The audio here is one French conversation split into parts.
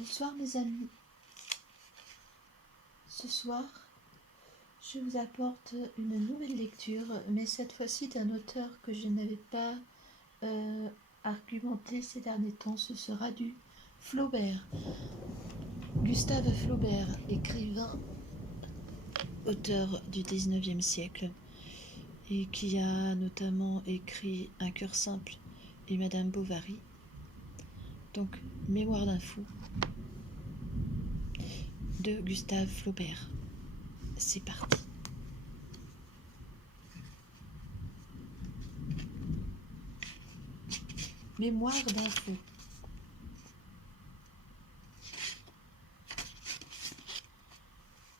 Bonsoir mes amis. Ce soir, je vous apporte une nouvelle lecture, mais cette fois-ci d'un auteur que je n'avais pas argumenté ces derniers temps. Ce sera du Flaubert. Gustave Flaubert, écrivain, auteur du XIXe siècle, et qui a notamment écrit Un cœur simple et Madame Bovary. Donc, Mémoire d'un fou de Gustave Flaubert. C'est parti. Mémoire d'un fou.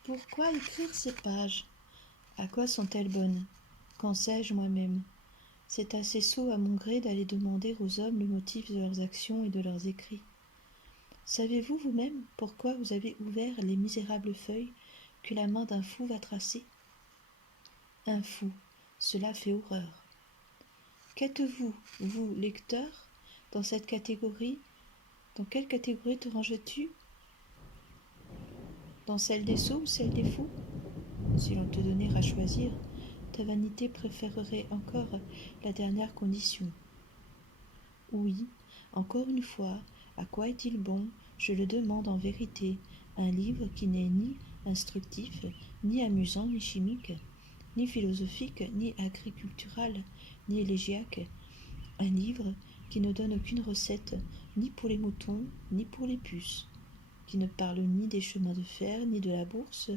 Pourquoi écrire ces pages? À quoi sont-elles bonnes? Qu'en sais-je moi-même? C'est assez sot à mon gré d'aller demander aux hommes le motif de leurs actions et de leurs écrits. Savez-vous vous-même pourquoi vous avez ouvert les misérables feuilles que la main d'un fou va tracer? Un fou, cela fait horreur. Qu'êtes-vous, vous, lecteur, dans cette catégorie? Dans quelle catégorie te ranges-tu? Dans celle des sots ou celle des fous? Si l'on te donnait à choisir, ta vanité préférerait encore la dernière condition. Oui, encore une fois, à quoi est-il bon, je le demande en vérité, un livre qui n'est ni instructif, ni amusant, ni chimique, ni philosophique, ni agricultural, ni élégiaque, un livre qui ne donne aucune recette, ni pour les moutons, ni pour les puces, qui ne parle ni des chemins de fer, ni de la bourse,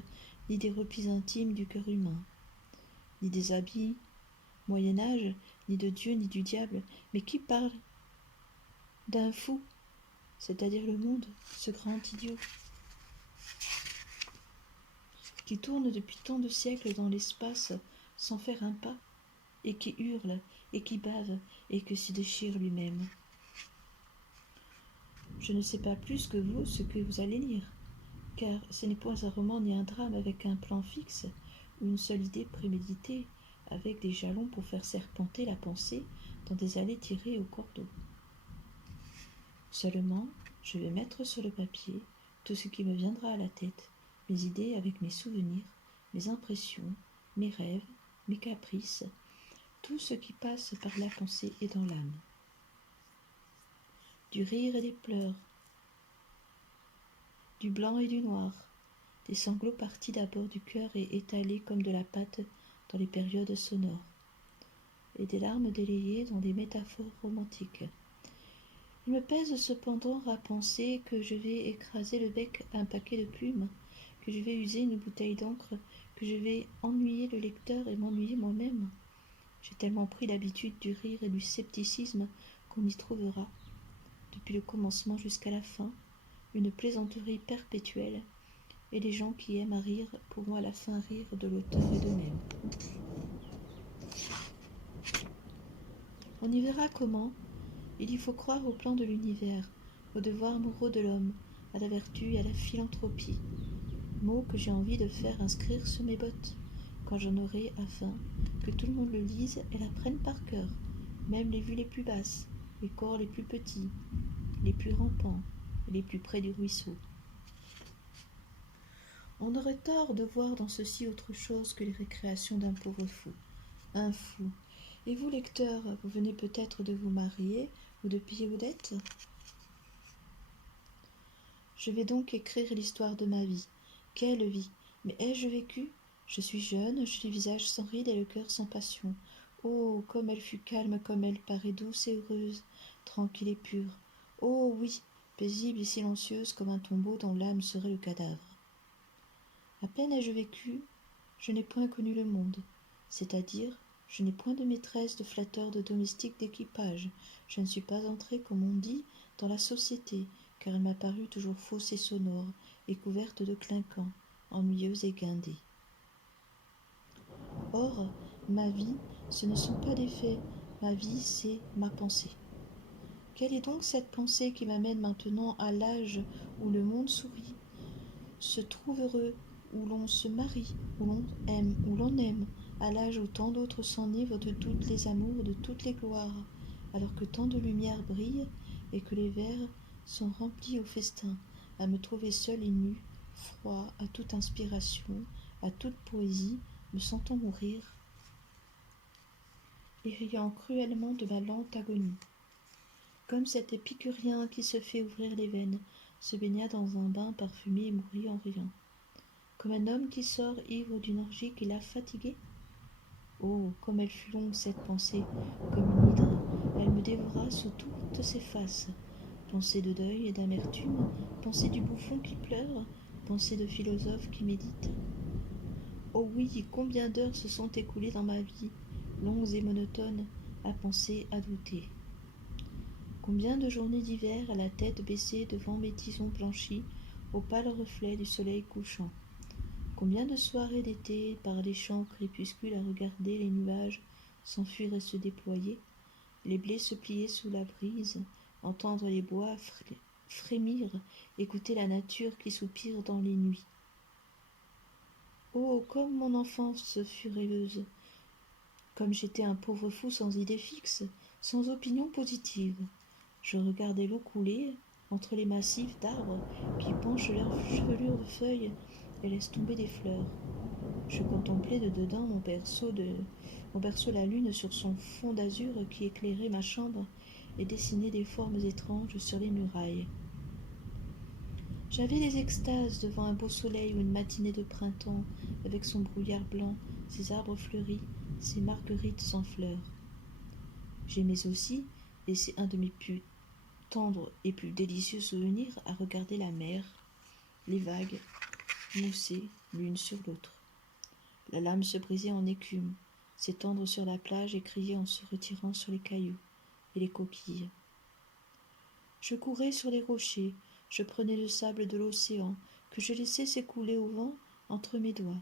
ni des replis intimes du cœur humain, ni des habits Moyen-Âge, ni de Dieu, ni du diable, mais qui parle d'un fou, c'est-à-dire le monde, ce grand idiot, qui tourne depuis tant de siècles dans l'espace sans faire un pas, et qui hurle, et qui bave, et que s'y déchire lui-même. Je ne sais pas plus que vous ce que vous allez lire, car ce n'est point un roman ni un drame avec un plan fixe, ou une seule idée préméditée, avec des jalons pour faire serpenter la pensée dans des allées tirées au cordeau. Seulement, je vais mettre sur le papier tout ce qui me viendra à la tête, mes idées avec mes souvenirs, mes impressions, mes rêves, mes caprices, tout ce qui passe par la pensée et dans l'âme. Du rire et des pleurs, du blanc et du noir, des sanglots partis d'abord du cœur et étalés comme de la pâte dans les périodes sonores, et des larmes délayées dans des métaphores romantiques. Il me pèse cependant à penser que je vais écraser le bec à un paquet de plumes, que je vais user une bouteille d'encre, que je vais ennuyer le lecteur et m'ennuyer moi-même. J'ai tellement pris l'habitude du rire et du scepticisme qu'on y trouvera, depuis le commencement jusqu'à la fin, une plaisanterie perpétuelle, et les gens qui aiment à rire pourront à la fin rire de l'auteur et d'eux-mêmes. On y verra comment. Il y faut croire au plan de l'univers, aux devoirs moraux de l'homme, à la vertu et à la philanthropie, mots que j'ai envie de faire inscrire sur mes bottes, quand j'en aurai, afin que tout le monde le lise et l'apprenne par cœur, même les vues les plus basses, les corps les plus petits, les plus rampants et les plus près du ruisseau. On aurait tort de voir dans ceci autre chose que les récréations d'un pauvre fou, un fou. Et vous, lecteurs, vous venez peut-être de vous marier ou de payer vos dettes? Je vais donc écrire l'histoire de ma vie. Quelle vie? Mais ai-je vécu? Je suis jeune, j'ai le visage sans rides et le cœur sans passion. Oh, comme elle fut calme, comme elle paraît douce et heureuse, tranquille et pure. Oh oui, paisible et silencieuse comme un tombeau dont l'âme serait le cadavre. À peine ai-je vécu, je n'ai point connu le monde, c'est-à-dire, je n'ai point de maîtresse, de flatteur, de domestique, d'équipage. Je ne suis pas entrée, comme on dit, dans la société, car elle m'a paru toujours fausse et sonore, et couverte de clinquants, ennuyeuse et guindée. Or, ma vie, ce ne sont pas des faits, ma vie, c'est ma pensée. Quelle est donc cette pensée qui m'amène maintenant à l'âge où le monde sourit, se trouve heureux, où l'on se marie, où l'on aime, à l'âge où tant d'autres s'enivrent de toutes les amours, de toutes les gloires, alors que tant de lumière brille et que les verres sont remplis au festin, à me trouver seul et nu, froid à toute inspiration, à toute poésie, me sentant mourir, et riant cruellement de ma lente agonie. Comme cet épicurien qui se fait ouvrir les veines, se baigna dans un bain parfumé et mourut en riant. Comme un homme qui sort ivre d'une orgie qui l'a fatigué. Oh, comme elle fut longue cette pensée, comme une hydre, elle me dévora sous toutes ses faces. Pensée de deuil et d'amertume, pensée du bouffon qui pleure, pensée de philosophe qui médite. Oh oui, combien d'heures se sont écoulées dans ma vie, longues et monotones, à penser, à douter. Combien de journées d'hiver à la tête baissée devant mes tisons blanchis, au pâle reflet du soleil couchant. Combien de soirées d'été par les champs au crépuscule à regarder les nuages s'enfuir et se déployer, les blés se plier sous la brise, entendre les bois frémir, écouter la nature qui soupire dans les nuits. Oh, comme mon enfance fut rêveuse, comme j'étais un pauvre fou sans idée fixe, sans opinion positive. Je regardais l'eau couler entre les massifs d'arbres qui penchent leurs chevelures de feuilles et laissent tomber des fleurs. Je contemplais de dedans mon berceau, la lune sur son fond d'azur qui éclairait ma chambre et dessinait des formes étranges sur les murailles. J'avais des extases devant un beau soleil ou une matinée de printemps avec son brouillard blanc, ses arbres fleuris, ses marguerites sans fleurs. J'aimais aussi, et c'est un de mes plus tendres et plus délicieux souvenirs, à regarder la mer, les vagues, mousser l'une sur l'autre. La lame se brisait en écume, s'étendre sur la plage et crier en se retirant sur les cailloux et les coquilles. Je courais sur les rochers, je prenais le sable de l'océan que je laissais s'écouler au vent entre mes doigts.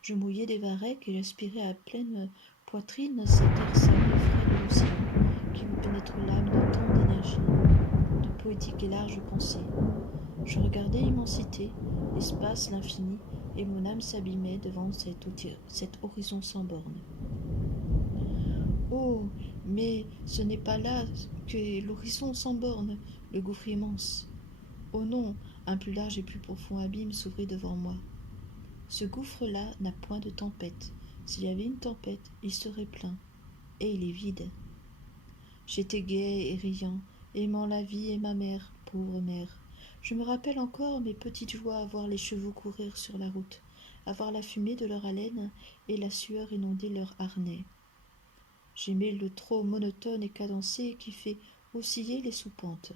Je mouillais des varechs et j'aspirais à pleine poitrine cet air salé et frais de l'océan qui vous pénètre l'âme de tant d'énergie, de poétique et large pensée. Je regardais l'immensité, l'espace, l'infini, et mon âme s'abîmait devant cet horizon sans bornes. Oh, mais ce n'est pas là qu'est l'horizon sans bornes, le gouffre immense. Oh non, un plus large et plus profond abîme s'ouvrit devant moi. Ce gouffre-là n'a point de tempête. S'il y avait une tempête, il serait plein, et il est vide. J'étais gai et riant, aimant la vie et ma mère, pauvre mère. Je me rappelle encore mes petites joies à voir les chevaux courir sur la route, à voir la fumée de leur haleine et la sueur inonder leur harnais. J'aimais le trot monotone et cadencé qui fait osciller les soupentes.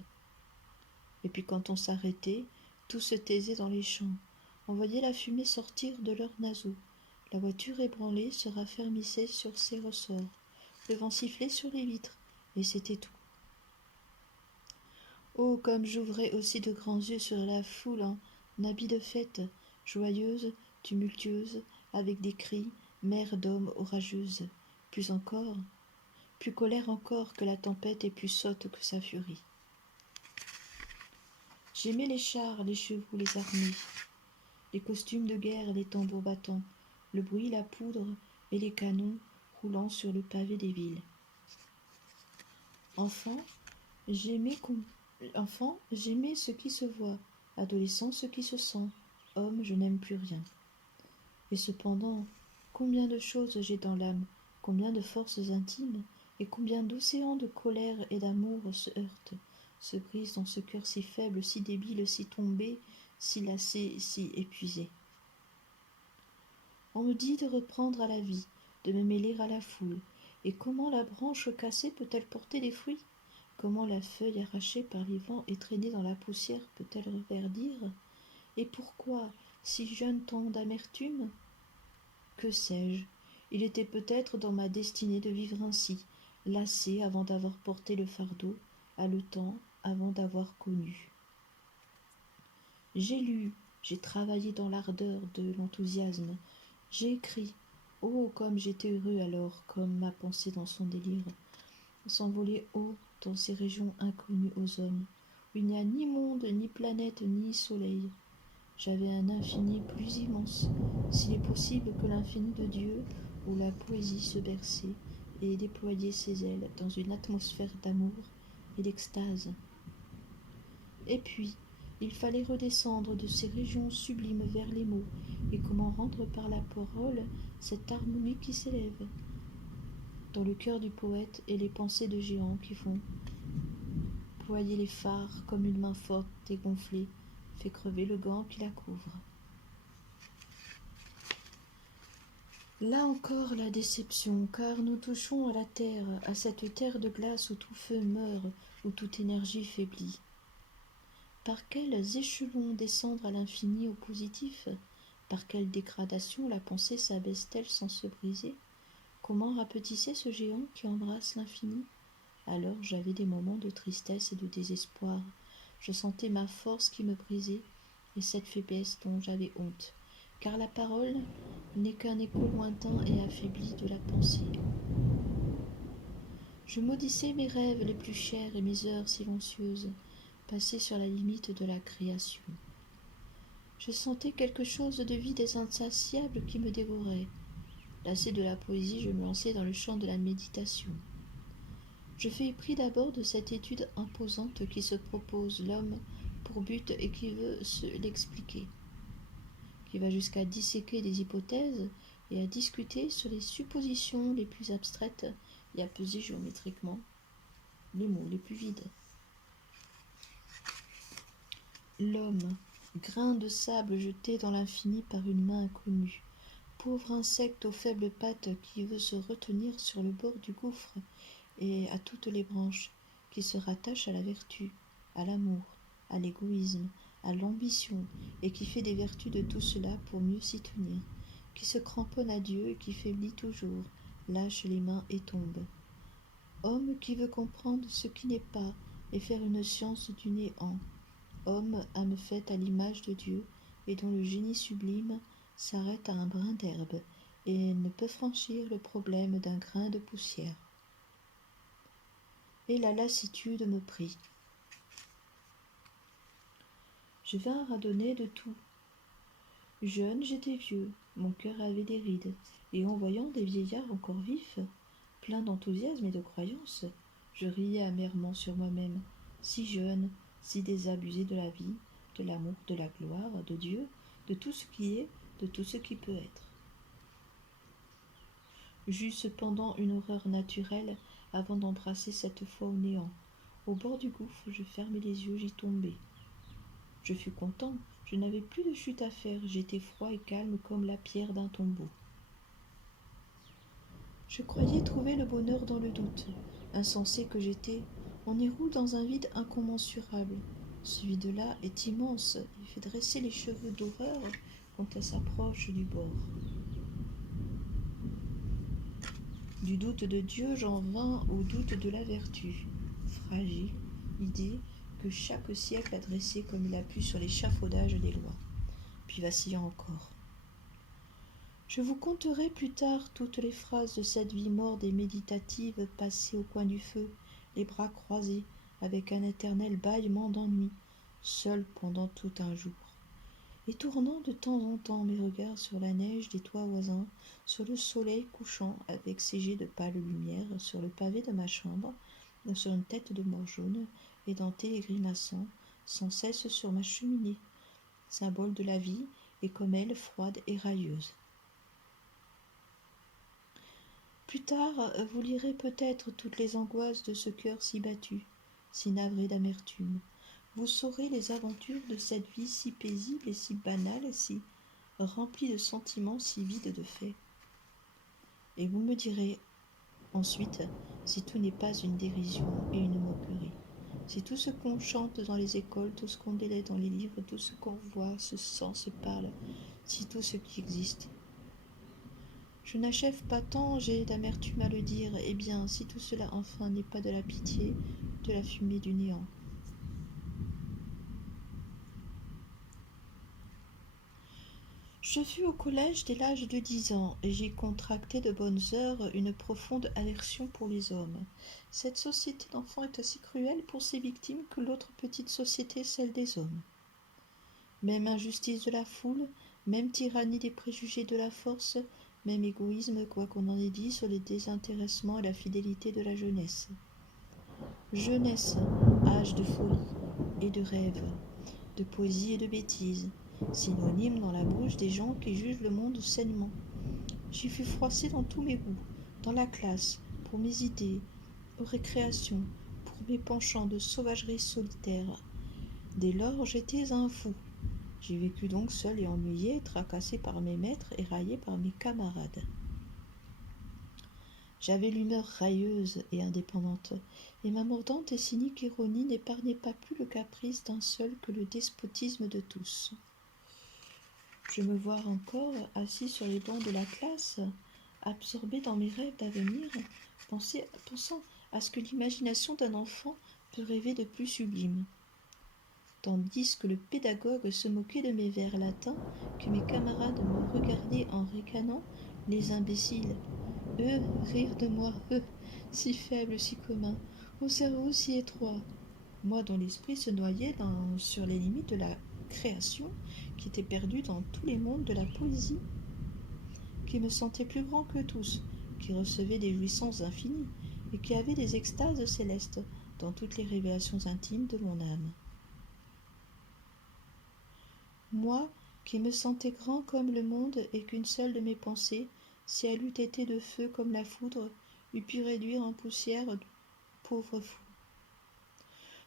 Et puis quand on s'arrêtait, tout se taisait dans les champs. On voyait la fumée sortir de leurs naseaux. La voiture ébranlée se raffermissait sur ses ressorts. Le vent sifflait sur les vitres, et c'était tout. Oh, comme j'ouvrais aussi de grands yeux sur la foule en habits de fête, joyeuse, tumultueuse, avec des cris, mère d'hommes orageuse, plus colère encore que la tempête et plus sotte que sa furie. J'aimais les chars, les chevaux, les armées, les costumes de guerre, les tambours battants, le bruit, la poudre et les canons roulant sur le pavé des villes. Enfant, j'aimais ce qui se voit, adolescent ce qui se sent, homme je n'aime plus rien. Et cependant, combien de choses j'ai dans l'âme, combien de forces intimes, et combien d'océans de colère et d'amour se heurtent, se brisent dans ce cœur si faible, si débile, si tombé, si lassé, si épuisé. On me dit de reprendre à la vie, de me mêler à la foule, et comment la branche cassée peut-elle porter des fruits ? Comment la feuille arrachée par les vents et traînée dans la poussière peut-elle reverdir ? Et pourquoi si jeune tant d'amertume ? Que sais-je ? Il était peut-être dans ma destinée de vivre ainsi, lassé avant d'avoir porté le fardeau, haletant avant d'avoir connu. J'ai lu, j'ai travaillé dans l'ardeur de l'enthousiasme, j'ai écrit. Oh, comme j'étais heureux alors, comme ma pensée dans son délire, s'envoler haut dans ces régions inconnues aux hommes, où il n'y a ni monde, ni planète, ni soleil. J'avais un infini plus immense, s'il est possible que l'infini de Dieu, où la poésie se berçait et déployait ses ailes dans une atmosphère d'amour et d'extase. Et puis, Il fallait redescendre de ces régions sublimes vers les mots, et comment rendre par la parole cette harmonie qui s'élève dans le cœur du poète et les pensées de géants qui font ployer les phares comme une main forte et gonflée fait crever le gant qui la couvre. Là encore la déception, car nous touchons à la terre, à cette terre de glace où tout feu meurt, où toute énergie faiblit. Par quels échelons descendre à l'infini au positif? Par quelle dégradation la pensée s'abaisse-t-elle sans se briser? Comment rapetisser ce géant qui embrasse l'infini? Alors j'avais des moments de tristesse et de désespoir. Je sentais ma force qui me brisait et cette faiblesse dont j'avais honte. Car la parole n'est qu'un écho lointain et affaibli de la pensée. Je maudissais mes rêves les plus chers et mes heures silencieuses, passées sur la limite de la création. Je sentais quelque chose de vide et insatiable qui me dévorait. Lassé de la poésie, je me lançai dans le champ de la méditation. Je fus épris d'abord de cette étude imposante qui se propose l'homme pour but et qui veut se l'expliquer, qui va jusqu'à disséquer des hypothèses et à discuter sur les suppositions les plus abstraites et à peser géométriquement les mots les plus vides. L'homme, grain de sable jeté dans l'infini par une main inconnue, pauvre insecte aux faibles pattes qui veut se retenir sur le bord du gouffre et à toutes les branches, qui se rattachent à la vertu, à l'amour, à l'égoïsme, à l'ambition, et qui fait des vertus de tout cela pour mieux s'y tenir, qui se cramponne à Dieu et qui faiblit toujours, lâche les mains et tombe. Homme qui veut comprendre ce qui n'est pas et faire une science du néant. Homme, âme faite à l'image de Dieu et dont le génie sublime s'arrête à un brin d'herbe et ne peut franchir le problème d'un grain de poussière. Et la lassitude me prit. Je vins radonner de tout. Jeune, j'étais vieux, mon cœur avait des rides, et en voyant des vieillards encore vifs, pleins d'enthousiasme et de croyance, je riais amèrement sur moi-même, si jeune, si désabusé de la vie, de l'amour, de la gloire, de Dieu, de tout ce qui est, de tout ce qui peut être. J'eus cependant une horreur naturelle avant d'embrasser cette foi au néant. Au bord du gouffre, je fermai les yeux, j'y tombai. Je fus content, je n'avais plus de chute à faire, j'étais froid et calme comme la pierre d'un tombeau. Je croyais trouver le bonheur dans le doute. Insensé que j'étais, on y roule dans un vide incommensurable. Ce vide-là est immense, il fait dresser les cheveux d'horreur quand elle s'approche du bord. Du doute de Dieu, j'en vins au doute de la vertu. Fragile idée que chaque siècle a dressée comme il a pu sur l'échafaudage des lois, puis vacillant encore. Je vous conterai plus tard toutes les phrases de cette vie morte et méditative passée au coin du feu, les bras croisés, avec un éternel bâillement d'ennui, seul pendant tout un jour. Et tournant de temps en temps mes regards sur la neige des toits voisins, sur le soleil couchant avec ses jets de pâle lumière, sur le pavé de ma chambre, sur une tête de mort jaune, édentée et grimaçant, sans cesse sur ma cheminée, symbole de la vie, et comme elle, froide et railleuse. Plus tard, vous lirez peut-être toutes les angoisses de ce cœur si battu, si navré d'amertume. Vous saurez les aventures de cette vie si paisible et si banale, si remplie de sentiments, si vide de faits. Et vous me direz ensuite si tout n'est pas une dérision et une moquerie, si tout ce qu'on chante dans les écoles, tout ce qu'on délaie dans les livres, tout ce qu'on voit, se sent, se parle, si tout ce qui existe. Je n'achève pas tant, j'ai d'amertume à le dire, eh bien, si tout cela enfin n'est pas de la pitié, de la fumée du néant. Je fus au collège dès l'âge de 10 ans, et j'y contractai de bonnes heures une profonde aversion pour les hommes. Cette société d'enfants est aussi cruelle pour ses victimes que l'autre petite société, celle des hommes. Même injustice de la foule, même tyrannie des préjugés de la force, même égoïsme, quoi qu'on en ait dit, sur les désintéressement et la fidélité de la jeunesse. Jeunesse, âge de folie et de rêve. de poésie et de bêtise, synonyme dans la bouche des gens qui jugent le monde sainement. J'y fus froissé dans tous mes goûts, dans la classe, pour mes idées, aux récréations, pour mes penchants de sauvagerie solitaire. Dès lors, j'étais un fou. J'ai vécu donc seul et ennuyé, tracassé par mes maîtres et raillé par mes camarades. J'avais l'humeur railleuse et indépendante, et ma mordante et cynique ironie n'épargnait pas plus le caprice d'un seul que le despotisme de tous. Je me vois encore assis sur les bancs de la classe, absorbé dans mes rêves d'avenir, pensant à ce que l'imagination d'un enfant peut rêver de plus sublime. Tandis que le pédagogue se moquait de mes vers latins, que mes camarades me regardaient en ricanant, les imbéciles, eux, rire de moi, eux, si faible, si commun, au cerveau si étroit, moi dont l'esprit se noyait sur les limites de la création, qui était perdu dans tous les mondes de la poésie, qui me sentait plus grand que tous, qui recevait des jouissances infinies, et qui avait des extases célestes dans toutes les révélations intimes de mon âme. Moi, qui me sentais grand comme le monde et qu'une seule de mes pensées, si elle eût été de feu comme la foudre, eût pu réduire en poussière pauvre fou.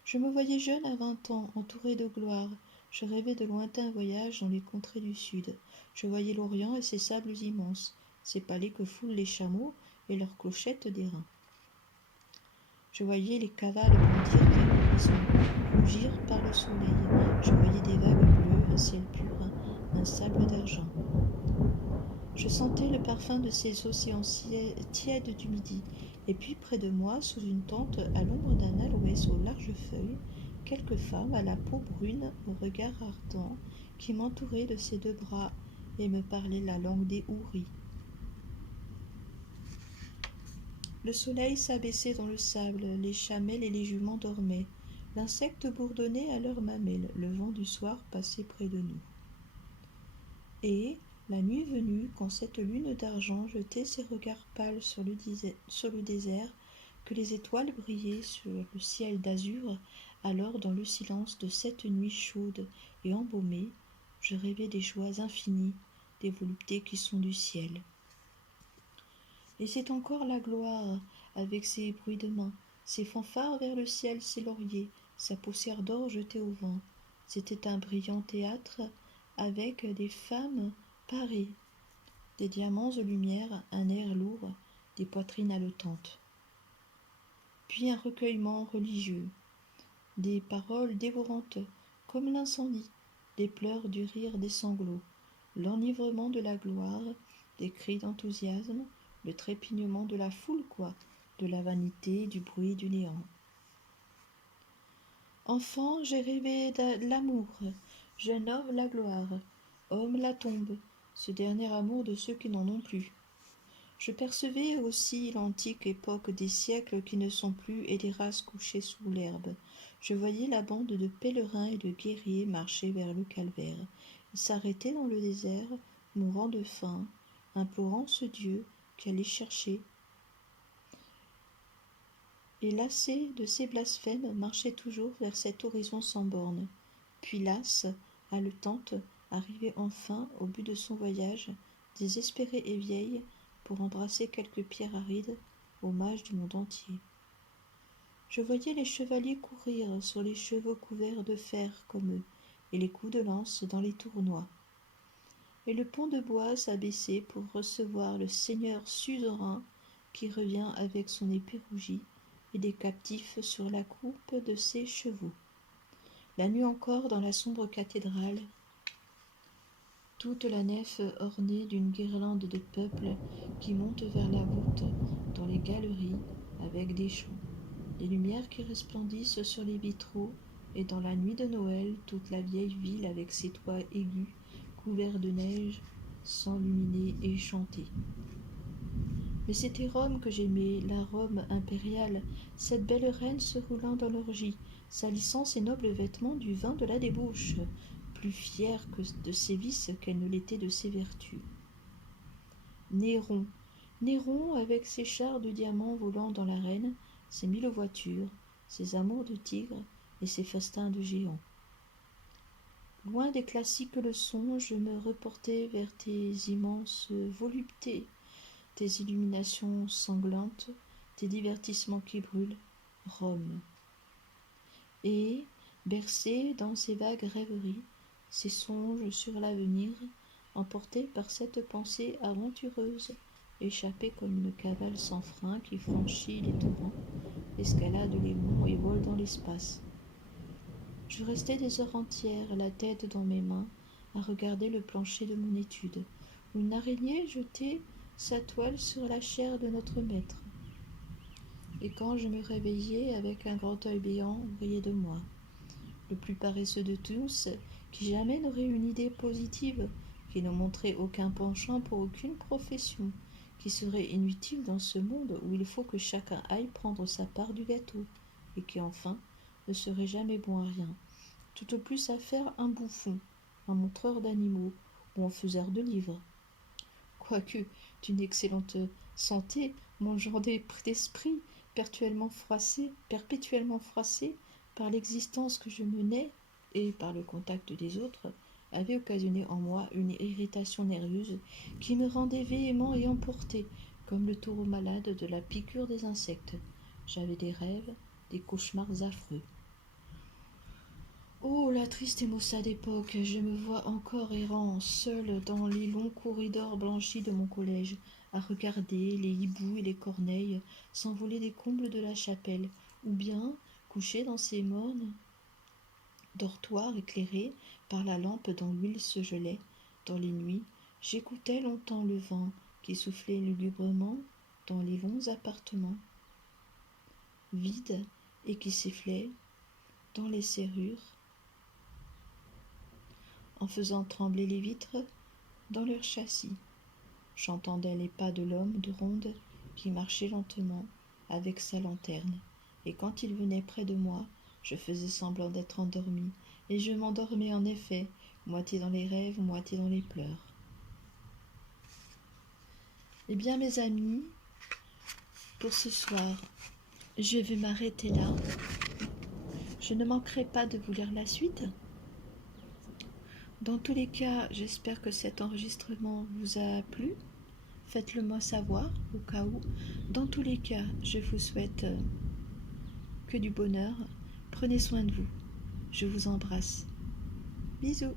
Je me voyais jeune à 20 ans, entouré de gloire. Je rêvais de lointains voyages dans les contrées du sud. Je voyais l'Orient et ses sables immenses, ses palais que foulent les chameaux et leurs clochettes d'airain. Je voyais les cavales bondir vers l'horizon, rougir par le soleil. Je voyais des vagues bleues, un ciel pur, un sable d'argent. Je sentais le parfum de ces océans tièdes du midi, et puis près de moi, sous une tente, à l'ombre d'un aloès aux larges feuilles, quelques femmes à la peau brune, au regard ardent, qui m'entouraient de ses deux bras et me parlaient la langue des houris. Le soleil s'abaissait dans le sable, les chamelles et les juments dormaient. L'insecte bourdonnait à leurs mamelles, le vent du soir passait près de nous. Et, la nuit venue, quand cette lune d'argent jetait ses regards pâles sur le désert, que les étoiles brillaient sur le ciel d'azur, alors dans le silence de cette nuit chaude et embaumée, je rêvais des joies infinies, des voluptés qui sont du ciel. Et c'est encore la gloire, avec ses bruits de main, ses fanfares vers le ciel, ses lauriers, sa poussière d'or jetée au vent. C'était un brillant théâtre, avec des femmes parées, des diamants aux lumières, un air lourd, des poitrines haletantes. Puis un recueillement religieux, des paroles dévorantes, comme l'incendie, des pleurs, du rire, des sanglots, l'enivrement de la gloire, des cris d'enthousiasme, le trépignement de la foule, de la vanité, du bruit, du néant. Enfant, j'ai rêvé de l'amour, jeune homme, la gloire, homme, la tombe, ce dernier amour de ceux qui n'en ont plus. Je percevais aussi l'antique époque des siècles qui ne sont plus et des races couchées sous l'herbe. Je voyais la bande de pèlerins et de guerriers marcher vers le calvaire. Ils s'arrêtaient dans le désert, mourant de faim, implorant ce Dieu qui allait chercher. Et lassé de ces blasphèmes, marchait toujours vers cet horizon sans bornes. Puis lasse, haletante, arrivait enfin au but de son voyage, désespérée et vieille, pour embrasser quelques pierres arides, hommage du monde entier. Je voyais les chevaliers courir sur les chevaux couverts de fer comme eux, et les coups de lance dans les tournois. Et le pont de bois s'abaisser pour recevoir le seigneur suzerain qui revient avec son épée rougie et des captifs sur la croupe de ses chevaux. La nuit encore dans la sombre cathédrale, toute la nef ornée d'une guirlande de peuple qui monte vers la voûte, dans les galeries, avec des chants, des lumières qui resplendissent sur les vitraux, et dans la nuit de Noël, toute la vieille ville avec ses toits aigus, couverts de neige, s'enluminait et chantait. Mais c'était Rome que j'aimais, la Rome impériale, cette belle reine se roulant dans l'orgie, salissant ses nobles vêtements du vin de la débauche, plus fière que de ses vices qu'elle ne l'était de ses vertus. Néron, Néron avec ses chars de diamants volant dans l'arène, ses 1000 voitures, ses amours de tigres et ses festins de géants. Loin des classiques leçons, je me reportai vers tes immenses voluptés, tes illuminations sanglantes, tes divertissements qui brûlent, Rome. Et, bercé dans ces vagues rêveries, ces songes sur l'avenir, emporté par cette pensée aventureuse, échappé comme une cavale sans frein qui franchit les torrents, escalade les monts et vole dans l'espace. Je restai des heures entières, la tête dans mes mains, à regarder le plancher de mon étude, où une araignée jetait sa toile sur la chair de notre maître. Et quand je me réveillai avec un grand œil béant, on riait de moi. Le plus paresseux de tous, qui jamais n'aurait une idée positive, qui ne montrait aucun penchant pour aucune profession, qui serait inutile dans ce monde où il faut que chacun aille prendre sa part du gâteau, et qui enfin ne serait jamais bon à rien, tout au plus à faire un bouffon, un montreur d'animaux ou un faiseur de livres. Quoique d'une excellente santé, mon genre d'esprit, perpétuellement froissé par l'existence que je menais et par le contact des autres, avait occasionné en moi une irritation nerveuse qui me rendait véhément et emporté, comme le taureau malade de la piqûre des insectes. J'avais des rêves, des cauchemars affreux. Oh, la triste et maussade époque, je me vois encore errant, seul dans les longs corridors blanchis de mon collège, à regarder les hiboux et les corneilles s'envoler des combles de la chapelle, ou bien, couché dans ces mornes dortoirs éclairés par la lampe dont l'huile se gelait, dans les nuits, j'écoutais longtemps le vent qui soufflait lugubrement dans les longs appartements vides et qui sifflait dans les serrures, en faisant trembler les vitres dans leur châssis. J'entendais les pas de l'homme de ronde qui marchait lentement avec sa lanterne, et quand il venait près de moi, je faisais semblant d'être endormi, et je m'endormais en effet, moitié dans les rêves, moitié dans les pleurs. Eh bien, mes amis, pour ce soir, je vais m'arrêter là. Je ne manquerai pas de vous lire la suite. Dans tous les cas, j'espère que cet enregistrement vous a plu. Faites-le moi savoir, au cas où. Dans tous les cas, je vous souhaite que du bonheur. Prenez soin de vous. Je vous embrasse. Bisous.